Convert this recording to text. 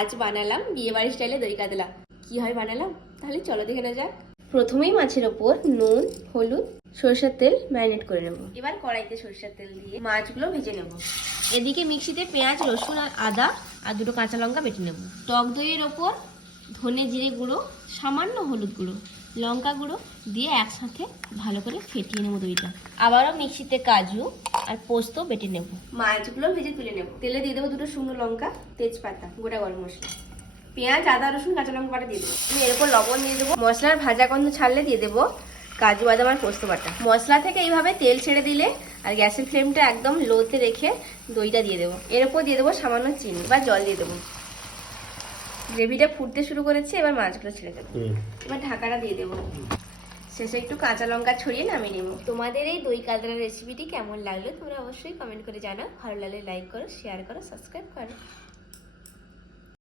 আজ বানালাম বিয়েবাড়ি স্টাইলে দই কাতলা। কিভাবে বানালাম তাহলে চলো দেখে না যাক। প্রথমেই মাছের ওপর নুন, হলুদ, সরষের তেল ম্যারিনেট করে নেব। এবার কড়াইতে সরষের তেল দিয়ে মাছগুলো ভেজে নেব। এদিকে মিক্সিতে পেঁয়াজ, রসুন আর আদা আর দুটো কাঁচা লঙ্কা বেটে নেব। টক দইয়ের ওপর ধনে জিরে গুঁড়ো, সামান্য হলুদ গুঁড়ো, লঙ্কা গুঁড়ো দিয়ে একসাথে ভালো করে ফেটিয়ে নেব দইটা। আবারও মিক্সিতে কাজু আর পোস্ত বেটে নেব। মাছগুলো ভেজে তুলে নেব। তেলে দিয়ে দেবো দুটো শুকনো লঙ্কা, তেজপাতা, গোটা গরম মশলা, পেঁয়াজ, আদা, রসুন, কাঁচা লঙ্কা বাটা দিয়ে দেবো। আমি এরপর লবণ দিয়ে দেবো। মশলার ভাজা গন্ধ ছাড়লে দিয়ে দেবো কাজু, বাদাম আর পোস্ত বাটা। মশলা থেকে এইভাবে তেল ছেড়ে দিলে আর গ্যাসের ফ্লেমটা একদম লোতে রেখে দইটা দিয়ে দেবো। এর উপর দিয়ে দেবো সামান্য চিনি বা জল দিয়ে দেবো। গ্রেভিটা ফুটতে শুরু করেছে, এবার মাছগুলো ছেড়ে দেবো। এবার ঢাকাটা দিয়ে দেবো। শেষে একটু কাঁচা লঙ্কা ছড়িয়ে নামিয়ে নেবো। তোমাদের এই দই কাতলার রেসিপিটি কেমন লাগলো তোমরা অবশ্যই কমেন্ট করে জানাও। ভালো লাগলে লাইক করো, শেয়ার করো, সাবস্ক্রাইব করো।